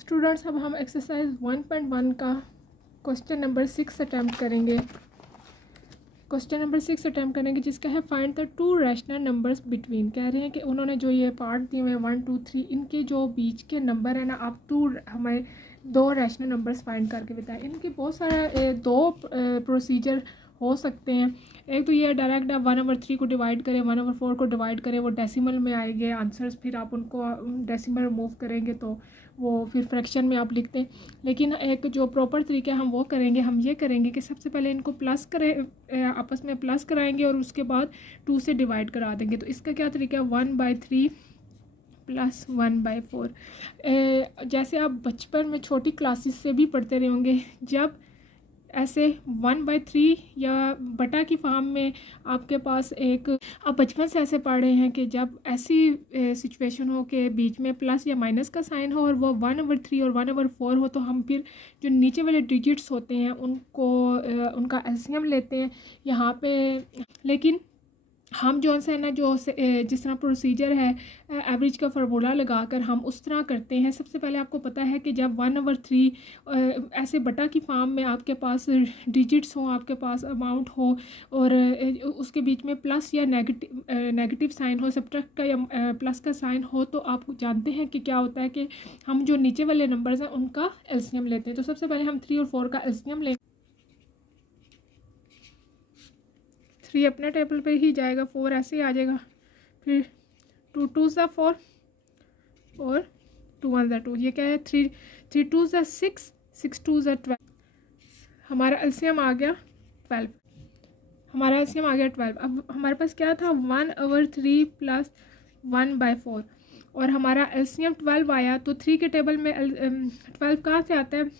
Students, अब हम exercise 1.1 का क्वेश्चन नंबर 6 अटैम्प्ट करेंगे। क्वेश्चन नंबर 6 अटैम्प्ट करेंगे जिसका है find the two rational numbers between. कह रहे हैं कि उन्होंने जो ये पार्ट दिए हुए 1 2 3 इनके जो बीच के नंबर है ना, आप हमें दो रैशनल नंबर्स फाइंड करके बताएं। इनके बहुत सारे दो प्रोसीजर हो सकते हैं। एक तो ये डायरेक्ट आप 1/3 को डिवाइड करें, 1/4 को डिवाइड करें, वो डेसिमल में आएंगे आंसर्स, फिर आप उनको डेसिमल रिमूव करेंगे तो वो फिर फ्रैक्शन में आप लिखते हैं। लेकिन एक जो प्रॉपर तरीका है हम वो करेंगे। हम ये करेंगे कि सबसे पहले इनको प्लस करें, आपस में प्लस कराएंगे और उसके बाद 2 से डिवाइड करा देंगे। तो इसका क्या तरीका है, 1/3 प्लस 1/4। जैसे आप बचपन में छोटी क्लासेस से भी पढ़ते रहे होंगे, जब ऐसे 1/3 या बटा की फॉर्म में आपके पास एक, आप बचपन से ऐसे पढ़ रहे हैं कि जब ऐसी सिचुएशन हो कि बीच में प्लस या माइनस का साइन हो और वो 1/3 और 1/4 हो, तो हम फिर जो नीचे वाले डिजिट्स होते हैं उनको उनका एलसीएम लेते हैं यहाँ पे। लेकिन हम जो है ना, जो जिस तरह प्रोसीजर है एवरेज का फार्मूला लगाकर हम उस तरह करते हैं। सबसे पहले आपको पता है कि जब 1/3 ऐसे बटा की फॉर्म में आपके पास डिजिट्स हो, आपके पास अमाउंट हो और उसके बीच में प्लस या नेगेटिव साइन हो, सब्ट्रैक्ट का या प्लस का साइन हो, तो आप जानते हैं कि क्या होता है कि हम जो नीचे वाले नंबर्स हैं उनका एलसीएम लेते हैं। तो सबसे पहले हम 3 और 4 का एलसीएम लेंगे। 3 अपने टेबल पे ही जाएगा, 4 ऐसे ही आ जाएगा, फिर 2 2 4 और 2 1 2। ये क्या है, 3 2 6, 6 2 12। हमारा एलसीएम आ गया 12। हमारा एलसीएम आ गया 12। अब हमारे पास क्या था, 1/3 प्लस 1/4 और हमारा एलसीएम 12 आया। तो 3 के टेबल में 12 कहाँ से आता है,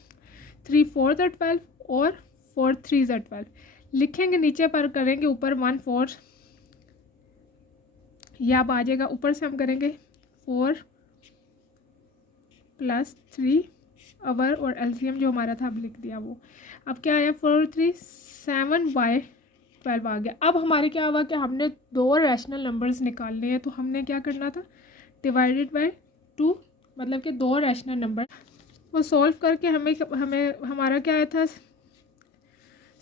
3 4 12 और 4 3 12। लिखेंगे नीचे पर, करेंगे ऊपर 1 4, यह अब आ जाएगा। ऊपर से हम करेंगे 4 प्लस 3 अवर और एलसीएम जो हमारा था अब लिख दिया वो। अब क्या आया, 4 3 7/12 आ गया। अब हमारे क्या हुआ कि हमने दो रैशनल नंबर्स निकालने हैं, तो हमने क्या करना था, डिवाइडेड बाय 2, मतलब कि दो रैशनल नंबर वो सॉल्व करके हमें हमारा क्या आया था,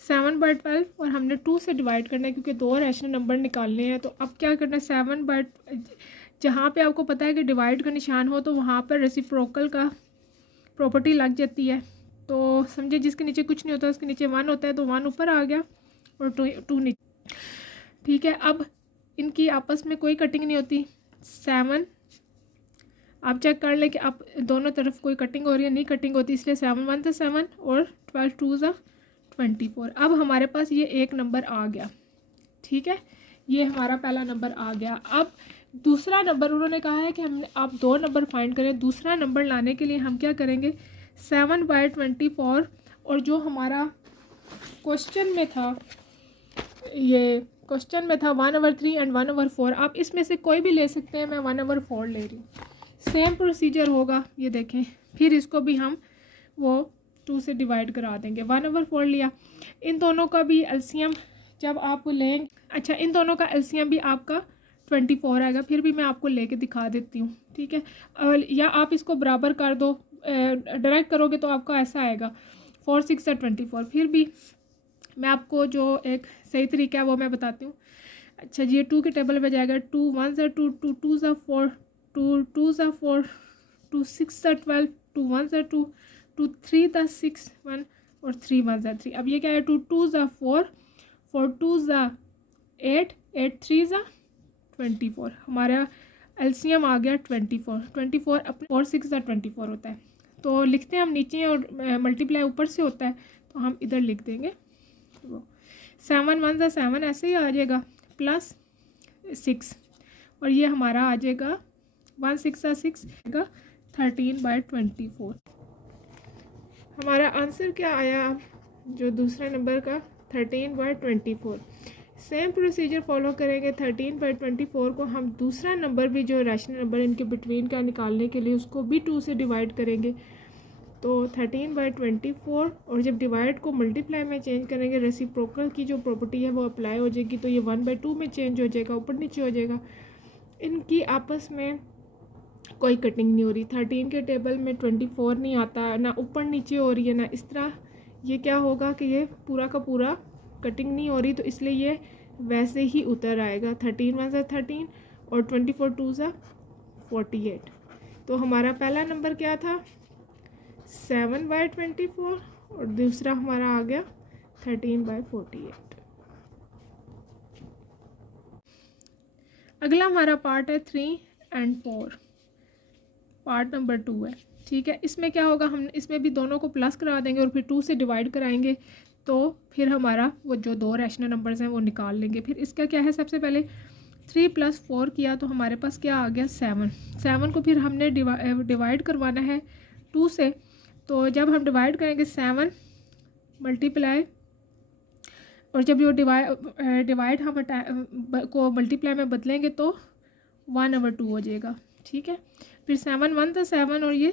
7/12 और हमने 2 से डिवाइड करना है क्योंकि दो रैशनल नंबर निकालने हैं। तो अब क्या करना है, 7 जहाँ पे आपको पता है कि डिवाइड का निशान हो तो वहाँ पर रेसिप्रोकल का प्रॉपर्टी लग जाती है। तो समझे, जिसके नीचे कुछ नहीं होता उसके नीचे 1 होता है, तो 1 ऊपर आ गया और 2 नीचे। ठीक है, अब इनकी आपस में कोई कटिंग नहीं होती। 7 आप चेक कर ले कि आप दोनों तरफ कोई कटिंग हो रही है, नहीं कटिंग होती, इसलिए 7 1 7 और 12 2 24। अब हमारे पास ये एक नंबर आ गया। ठीक है, ये हमारा पहला नंबर आ गया। अब दूसरा नंबर उन्होंने कहा है कि हमने आप दो नंबर फाइंड करें। दूसरा नंबर लाने के लिए हम क्या करेंगे, 7/24 और जो हमारा क्वेश्चन में था, ये क्वेश्चन में था 1/3 एंड 1/4, आप इसमें से कोई भी ले सकते हैं। मैं 1/4 ले रही हूँ। सेम प्रोसीजर होगा, ये देखें। फिर इसको भी हम वो 2 से डिवाइड करा देंगे। 1/4 लिया, इन दोनों का भी एलसीएम जब आप लेंगे, अच्छा इन दोनों का एलसीएम भी आपका 24 आएगा। फिर भी मैं आपको लेके दिखा देती हूँ, ठीक है। या आप इसको बराबर कर दो, डायरेक्ट करोगे तो आपका ऐसा आएगा 4 6 24। फिर भी मैं आपको जो एक सही तरीका है वो मैं बताती हूँ। अच्छा जी, 2 के टेबल पे जाएगा, 2 1 2 2 2 4 2 2 4 2 6 12 2 1 2 2 3 6 1 और 3 1 3। अब ये क्या है, 2 2 4 4 2 8 8 3 24। हमारा एलसीएम आ गया 24 अपने 4 6 24 होता है। तो लिखते हैं हम नीचे और मल्टीप्लाई ऊपर से होता है, तो हम इधर लिख देंगे 7 1 7 ऐसे ही आ जाएगा प्लस 6 और ये हमारा आ जाएगा 1 6 6 आएगा 13/24। हमारा आंसर क्या आया, जो दूसरा नंबर का 13/24। सेम प्रोसीजर फॉलो करेंगे। 13/24 को हम दूसरा नंबर भी जो रैशनल नंबर इनके बिटवीन का निकालने के लिए उसको भी 2 से डिवाइड करेंगे। तो 13/24 और जब डिवाइड को मल्टीप्लाई में चेंज करेंगे, रेसिप्रोकल की जो प्रॉपर्टी है वो अप्लाई हो जाएगी, तो ये 1/2 में चेंज हो जाएगा, ऊपर नीचे हो जाएगा। इनकी आपस में कोई कटिंग नहीं हो रही। 13 के टेबल में 24 नहीं आता, ना ऊपर नीचे हो रही है ना इस तरह। ये क्या होगा कि ये पूरा का पूरा कटिंग नहीं हो रही, तो इसलिए ये वैसे ही उतर आएगा। 13 वन ज़ा 13 और 24 टू ज़ा 48। तो हमारा पहला नंबर क्या था 7/24 और दूसरा हमारा आ गया 13/48। अगला हमारा पार्ट है 3 और 4, पार्ट नंबर 2 है। ठीक है, इसमें क्या होगा, हम इसमें भी दोनों को प्लस करा देंगे और फिर 2 से डिवाइड कराएंगे, तो फिर हमारा वो जो दो रैशनल नंबर्स हैं वो निकाल लेंगे। फिर इसका क्या है, सबसे पहले 3 + 4 किया तो हमारे पास क्या आ गया 7। 7 को फिर हमने डिवाइड करवाना है 2 से। तो जब हम डिवाइड करेंगे 7 मल्टीप्लाई, और जब ये डिवाइड हम को मल्टीप्लाई में बदलेंगे तो 1/2 हो जाएगा। ठीक है, फिर 7 1 था 7 और ये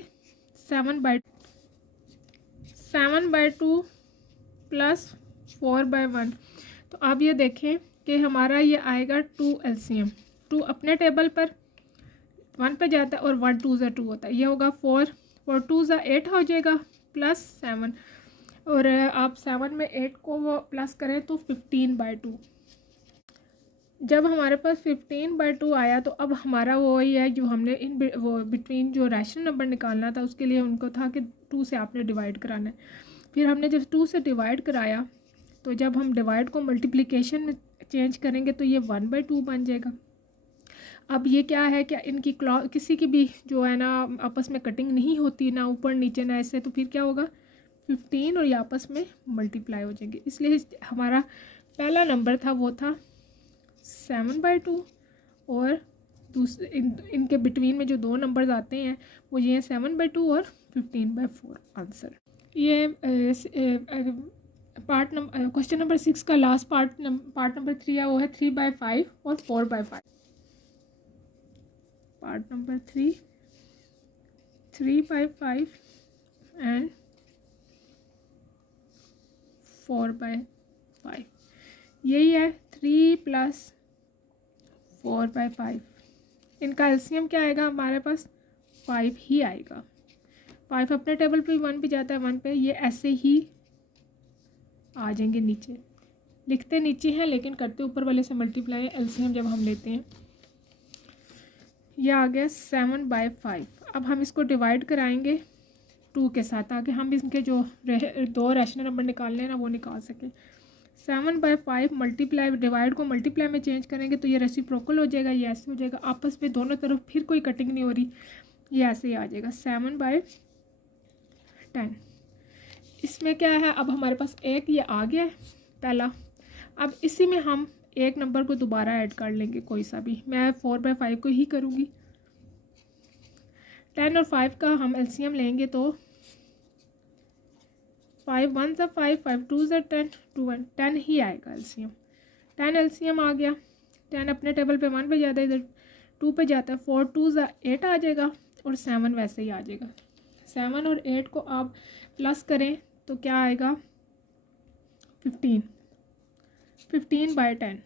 7/2 + 4/1। तो आप ये देखें कि हमारा ये आएगा 2 LCM। 2 अपने टेबल पर 1 पे जाता है और 1 2 ज़ा 2 होता है, ये होगा 4 और 2 ज़ा 8 हो जाएगा +7, और आप 7 में 8 को वो प्लस करें तो 15/2। जब हमारे पास 15/2 आया तो अब हमारा वो ही है जो हमने वो बिटवीन जो रैशनल नंबर निकालना था, उसके लिए उनको था कि 2 से आपने डिवाइड कराना है। फिर हमने जब 2 से डिवाइड कराया तो जब हम डिवाइड को मल्टीप्लिकेशन में चेंज करेंगे तो ये 1/2 बन जाएगा। अब ये क्या है कि इनकी किसी की भी जो है ना आपस में कटिंग नहीं होती, ना ऊपर नीचे ना ऐसे, तो फिर क्या होगा 15 और ये आपस में मल्टीप्लाई हो जाएंगे। इसलिए हमारा पहला नंबर था वो था 7/2 और दूसरे इनके बिटवीन में जो दो नंबर्स आते हैं वो ये 7/2 और 15/4 आंसर। ये क्वेश्चन नंबर 6 का लास्ट पार्ट नंबर 3 है, वो है 3/5 और 4/5। Part number 3 3/5 and 4/5। यही है 3 + 4/5। इनका एलसीएम क्या आएगा हमारे पास 5 ही आएगा। 5 अपने टेबल पे 1 पे जाता है, 1 पे, ये ऐसे ही आ जाएंगे नीचे। लिखते नीचे हैं लेकिन करते ऊपर वाले से मल्टीप्लाई एलसीएम जब हम लेते हैं। ये आ गया 7/5। अब हम इसको डिवाइड कराएंगे 2 के साथ ताकि हम इनके जो दो रैशनल नंबर निकालने हैं ना वो निकाल सकें। 7/5 मल्टीप्लाई डिवाइड को मल्टीप्लाई में चेंज करेंगे तो ये रेसिप्रोकल हो जाएगा, ये ऐसे हो जाएगा, आपस में दोनों तरफ फिर कोई कटिंग नहीं हो रही, ये ऐसे ही आ जाएगा 7/10। इसमें क्या है, अब हमारे पास एक ये आ गया है पहला। अब इसी में हम एक नंबर को दोबारा ऐड कर लेंगे, कोई सा भी। मैं 4/5 को ही करूँगी। 10 और 5 का हम एलसीएम लेंगे तो 5 1 ज़ा 5 5 2 ज़ा 10 2 1 10 ही आएगा एलसीएम। 10 एलसीएम आ गया। 10 अपने टेबल पे 1 पे जाता है, इधर 2 पे जाता है, 4 2 ज़ा 8 आ जाएगा और 7 वैसे ही आ जाएगा। 7 और 8 को आप प्लस करें तो क्या आएगा 15। 15/10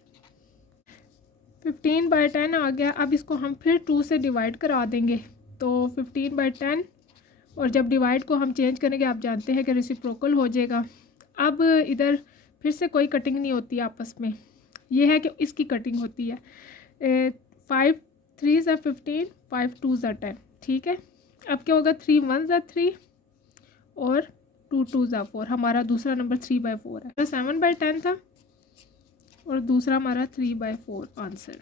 15/10 आ गया। अब इसको हम फिर 2 से डिवाइड करा देंगे तो 15/10, और जब डिवाइड को हम चेंज करेंगे आप जानते हैं कि रेसिप्रोकल हो जाएगा। अब इधर फिर से कोई कटिंग नहीं होती आपस में, ये है कि इसकी कटिंग होती है। 5 3 ज़ा 15 5 2 ज़ा 10। ठीक है, अब क्या होगा 3 1 ज़ा 3 और 2 2 ज़ा 4। हमारा दूसरा नंबर 3/4 है। तो 7/10 था और दूसरा हमारा 3/4 आंसर।